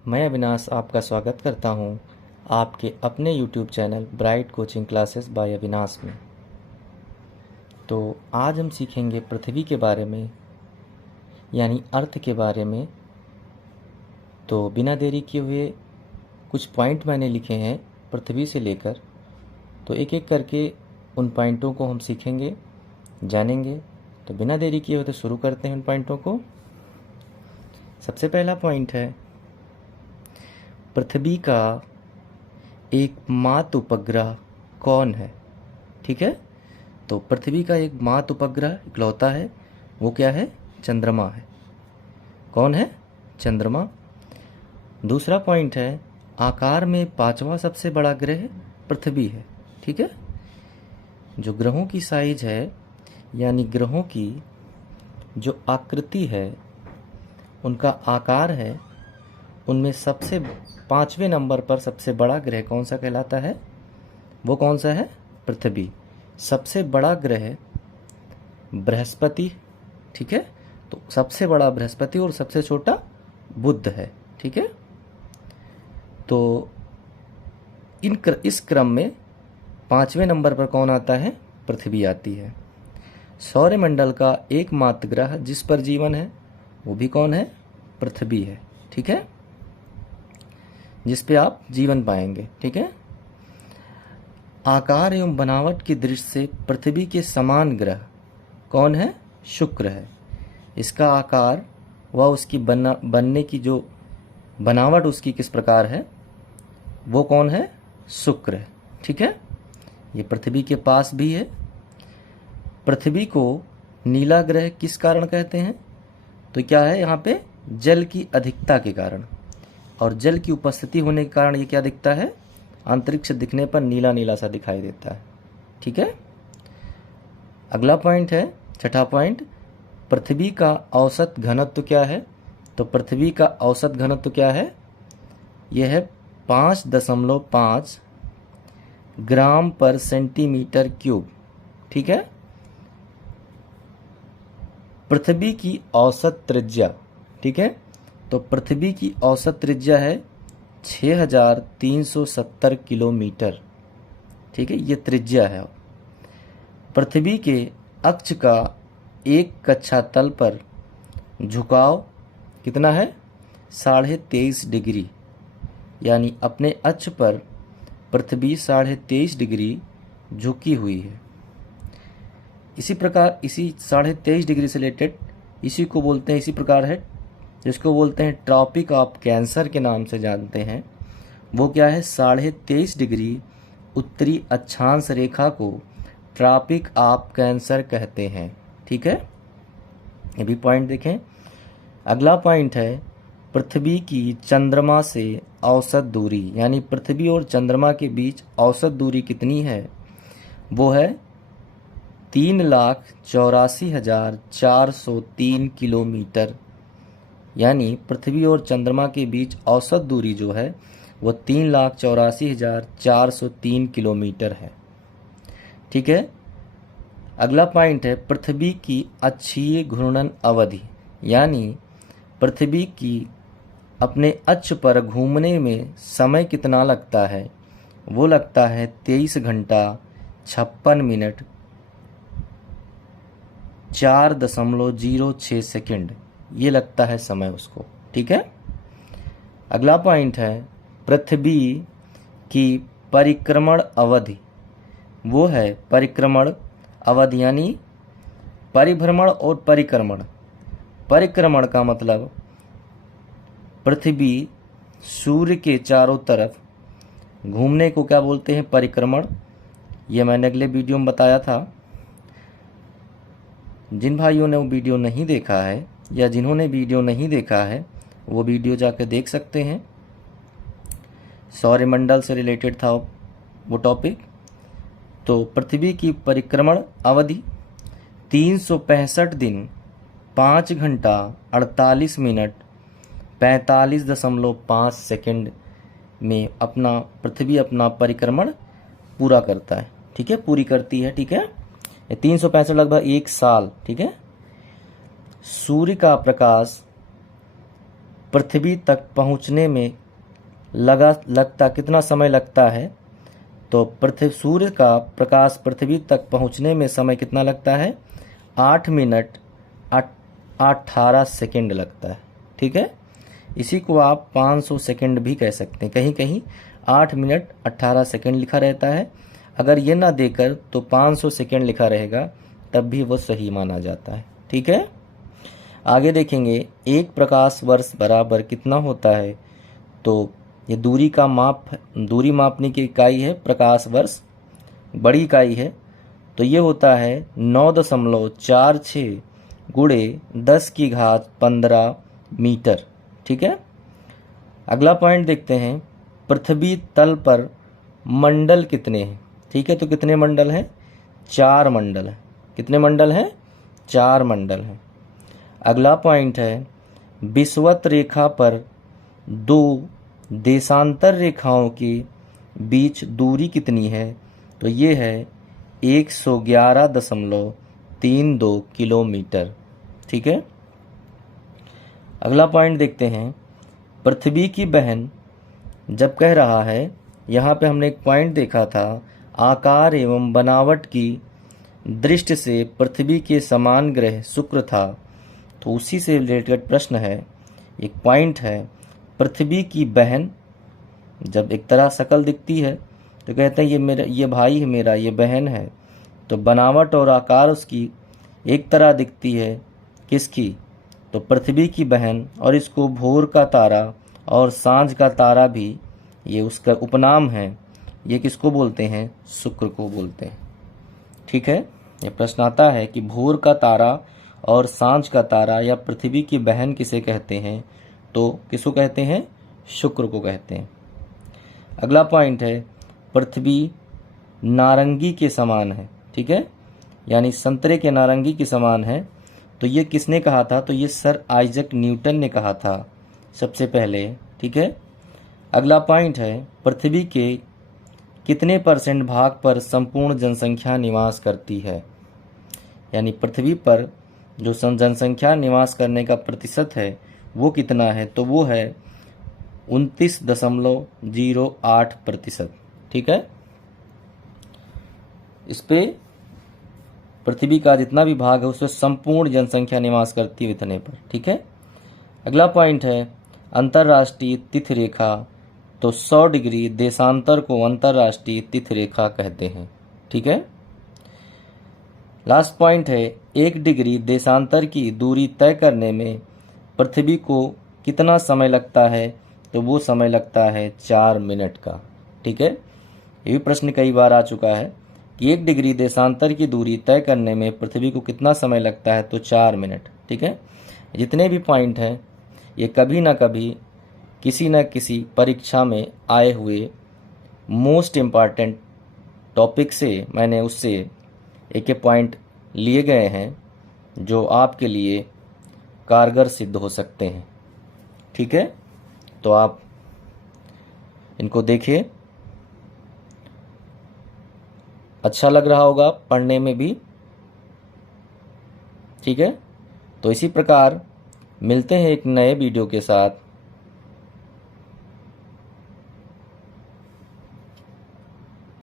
मैं अविनाश आपका स्वागत करता हूं आपके अपने YouTube channel bright coaching classes bye Avinash में। तो आज हम सीखेंगे पृथ्वी के बारे में, यानी अर्थ के बारे में। तो बिना देरी किए हुए कुछ पॉइंट मैंने लिखे हैं पृथ्वी से लेकर, तो एक एक करके उन पॉइंटों को हम सीखेंगे, जानेंगे। तो बिना देरी किए हुए तो शुरू करते हैं उन पॉइंटों को। सबसे पहला पॉइंट है, पृथ्वी का एकमात्र उपग्रह कौन है? ठीक है, तो पृथ्वी का एकमात्र उपग्रह इकलौता है, वो क्या है? चंद्रमा है। कौन है? चंद्रमा। दूसरा पॉइंट है, आकार में पांचवा सबसे बड़ा ग्रह पृथ्वी है। ठीक है, जो ग्रहों की साइज है, यानी ग्रहों की जो आकृति है, उनका आकार है, उनमें सबसे 5वें नंबर पर सबसे बड़ा ग्रह कौन सा कहलाता है? वो कौन सा है? पृथ्वी। सबसे बड़ा ग्रह बृहस्पति। ठीक है, तो सबसे बड़ा बृहस्पति और सबसे छोटा बुध है। ठीक है, तो इस क्रम में 5वें नंबर पर कौन आता है? पृथ्वी आती है। सौरमंडल का एकमात्र ग्रह जिस पर जीवन है, वो भी कौन है? पृथ्वी है। ठीक है, जिस पे आप जीवन पाएंगे। ठीक है, आकार एवं बनावट की दृष्टि से पृथ्वी के समान ग्रह कौन है? शुक्र है। इसका आकार व उसकी बनने की जो बनावट उसकी किस प्रकार है, वो कौन है? शुक्र है। ठीक है, ये पृथ्वी के पास भी है। पृथ्वी को नीला ग्रह किस कारण कहते हैं? तो क्या है, यहाँ पे जल की अधिकता के कारण, और जल की उपस्थिति होने के कारण ये क्या दिखता है? अंतरिक्ष दिखने पर नीला नीला सा दिखाई देता है। ठीक है, अगला पॉइंट है, छठा पॉइंट, पृथ्वी का औसत घनत्व क्या है? तो पृथ्वी का औसत घनत्व क्या है? यह है 5.5 ग्राम पर सेंटीमीटर क्यूब। ठीक है, पृथ्वी की औसत त्रिज्या, ठीक है, तो पृथ्वी की औसत त्रिज्या है 6370 किलोमीटर। ठीक है, ये त्रिज्या है। पृथ्वी के अक्ष का एक कक्षा तल पर झुकाव कितना है? 23.5 डिग्री, यानी अपने अक्ष पर पृथ्वी 23.5 डिग्री झुकी हुई है। इसी प्रकार इसी 23.5 डिग्री से रिलेटेड इसी को बोलते हैं, इसी प्रकार है, जिसको बोलते हैं ट्रॉपिक ऑफ कैंसर के नाम से जानते हैं। वो क्या है? 23.5 डिग्री उत्तरी अक्षांश रेखा को ट्रॉपिक ऑफ कैंसर कहते हैं। ठीक है, ये भी पॉइंट देखें। अगला पॉइंट है, पृथ्वी की चंद्रमा से औसत दूरी, यानी पृथ्वी और चंद्रमा के बीच औसत दूरी कितनी है? वो है 3,84,403 किलोमीटर। यानी पृथ्वी और चंद्रमा के बीच औसत दूरी जो है वो 3,84,403 किलोमीटर है। ठीक है, अगला पॉइंट है, पृथ्वी की अक्षीय घूर्णन अवधि, यानी पृथ्वी की अपने अक्ष पर घूमने में समय कितना लगता है? वो लगता है 23 घंटा 56 मिनट 4.06 सेकंड, ये लगता है समय उसको। ठीक है, अगला पॉइंट है, पृथ्वी की परिक्रमण अवधि, वो है परिक्रमण अवधि, यानी परिभ्रमण और परिक्रमण। परिक्रमण का मतलब पृथ्वी सूर्य के चारों तरफ घूमने को क्या बोलते हैं? परिक्रमण। ये मैंने अगले वीडियो में बताया था। जिन भाइयों ने वो वीडियो नहीं देखा है, या जिन्होंने वीडियो नहीं देखा है, वो वीडियो जाकर देख सकते हैं। सौरमंडल से रिलेटेड था वो टॉपिक। तो पृथ्वी की परिक्रमण अवधि 365 दिन 5 घंटा 48 मिनट 45.5 सेकंड में पृथ्वी अपना परिक्रमण पूरा करता है। ठीक है, पूरी करती है। ठीक है, 365 लगभग 1 साल। ठीक है, सूर्य का प्रकाश पृथ्वी तक पहुंचने में कितना समय लगता है? तो सूर्य का प्रकाश पृथ्वी तक पहुंचने में समय कितना लगता है? 8 मिनट 18 सेकेंड लगता है। ठीक है, इसी को आप 500 सेकेंड भी कह सकते हैं। कहीं कहीं 8 मिनट 18 सेकेंड लिखा रहता है। अगर ये ना देकर तो 500 सेकेंड लिखा रहेगा, तब भी वो सही माना जाता है। ठीक है, आगे देखेंगे, एक प्रकाश वर्ष बराबर कितना होता है? तो ये दूरी मापने की इकाई है प्रकाश वर्ष, बड़ी इकाई है। तो ये होता है 9.46 गुणे 10⁻15 मीटर। ठीक है, अगला पॉइंट देखते हैं, पृथ्वी तल पर मंडल कितने हैं? ठीक है, तो कितने मंडल हैं? 4 मंडल हैं। कितने मंडल हैं? 4 मंडल हैं। अगला पॉइंट है, विषुवत रेखा पर 2 देशांतर रेखाओं के बीच दूरी कितनी है? तो ये है 111.32 किलोमीटर। ठीक है, अगला पॉइंट देखते हैं, पृथ्वी की बहन जब कह रहा है, यहाँ पे हमने एक पॉइंट देखा था, आकार एवं बनावट की दृष्टि से पृथ्वी के समान ग्रह शुक्र था। तो उसी से रिलेटेड प्रश्न है, एक पॉइंट है, पृथ्वी की बहन जब एक तरह शक्ल दिखती है तो कहते हैं ये भाई है मेरा, ये बहन है। तो बनावट और आकार उसकी एक तरह दिखती है, किसकी? तो पृथ्वी की बहन। और इसको भोर का तारा और सांझ का तारा भी ये उसका उपनाम है। ये किसको बोलते हैं? शुक्र को बोलते हैं। ठीक है, ये प्रश्न आता है कि भोर का तारा और सांझ का तारा या पृथ्वी की बहन किसे कहते हैं? तो किसको कहते हैं? शुक्र को कहते हैं। अगला पॉइंट है, पृथ्वी नारंगी के समान है। ठीक है, यानी संतरे के नारंगी के समान है। तो ये किसने कहा था? तो ये सर आइजक न्यूटन ने कहा था सबसे पहले। ठीक है, अगला पॉइंट है, पृथ्वी के कितने % भाग पर संपूर्ण जनसंख्या निवास करती है? यानी पृथ्वी पर जो जनसंख्या निवास करने का प्रतिशत है वो कितना है? तो वो है 29.08%। ठीक है, इस पे पृथ्वी का जितना भी भाग है उसमें संपूर्ण जनसंख्या निवास करती है इतने पर। ठीक है, अगला पॉइंट है, अंतर्राष्ट्रीय तिथि रेखा। तो 100 डिग्री देशांतर को अंतर्राष्ट्रीय तिथि रेखा कहते हैं। ठीक है, लास्ट पॉइंट है, 1 डिग्री देशांतर की दूरी तय करने में पृथ्वी को कितना समय लगता है? तो वो समय लगता है 4 मिनट का। ठीक है, ये भी प्रश्न कई बार आ चुका है कि 1 डिग्री देशांतर की दूरी तय करने में पृथ्वी को कितना समय लगता है? तो 4 मिनट। ठीक है, जितने भी पॉइंट हैं ये कभी ना कभी किसी न किसी परीक्षा में आए हुए मोस्ट इम्पॉर्टेंट टॉपिक से मैंने उससे एक पॉइंट लिए गए हैं जो आपके लिए कारगर सिद्ध हो सकते हैं। ठीक है, तो आप इनको देखिए, अच्छा लग रहा होगा पढ़ने में भी। ठीक है, तो इसी प्रकार मिलते हैं एक नए वीडियो के साथ।